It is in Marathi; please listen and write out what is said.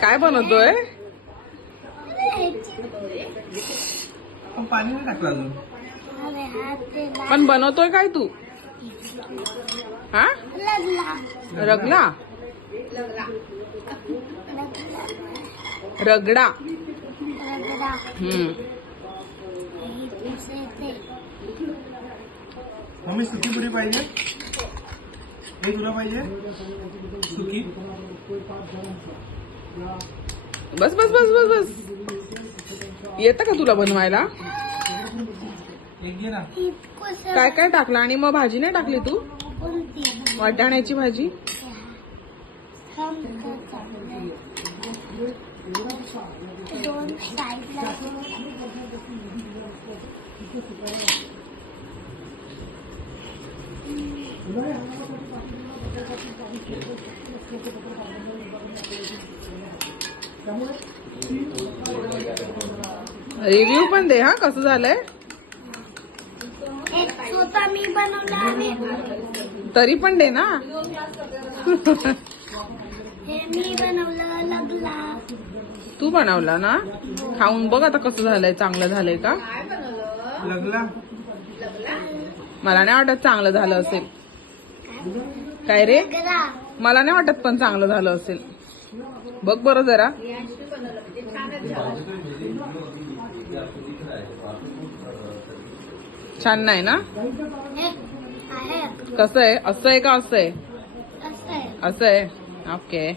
काय बनवतोय? पाणी नाही टाकलं अजून. पण बनवतोय काय तू? हा, रगला रगडा. मम्मी सुकी पुरी पाहिजे? हे तुला पाहिजे सुकी? बस बस बस बस बस. येतं का तुला बनवायला? एक घे ना. काय काय टाकलं? आणि मग भाजी नाही टाकली तू? वाटाण्याची भाजी. रिव्ह्यू पण दे हा, कसं झालंय. स्वतः मी बनवला आणि तरी पण दे ना. हे मी बनवलं लगला. तू बनवला ना. खाऊन बघ आता कसं झालंय. चांगलं झालंय का? लगला. मला नाही वाटत चांगलं झालं असेल. काय रे? लगला. मला नाही वाटत पण चांगलं झालं असेल. बघ बरं जरा. छान नाही ना. हे आहे कसं आहे? असं आहे का असं आहे? असं आहे. असं आहे. ओके.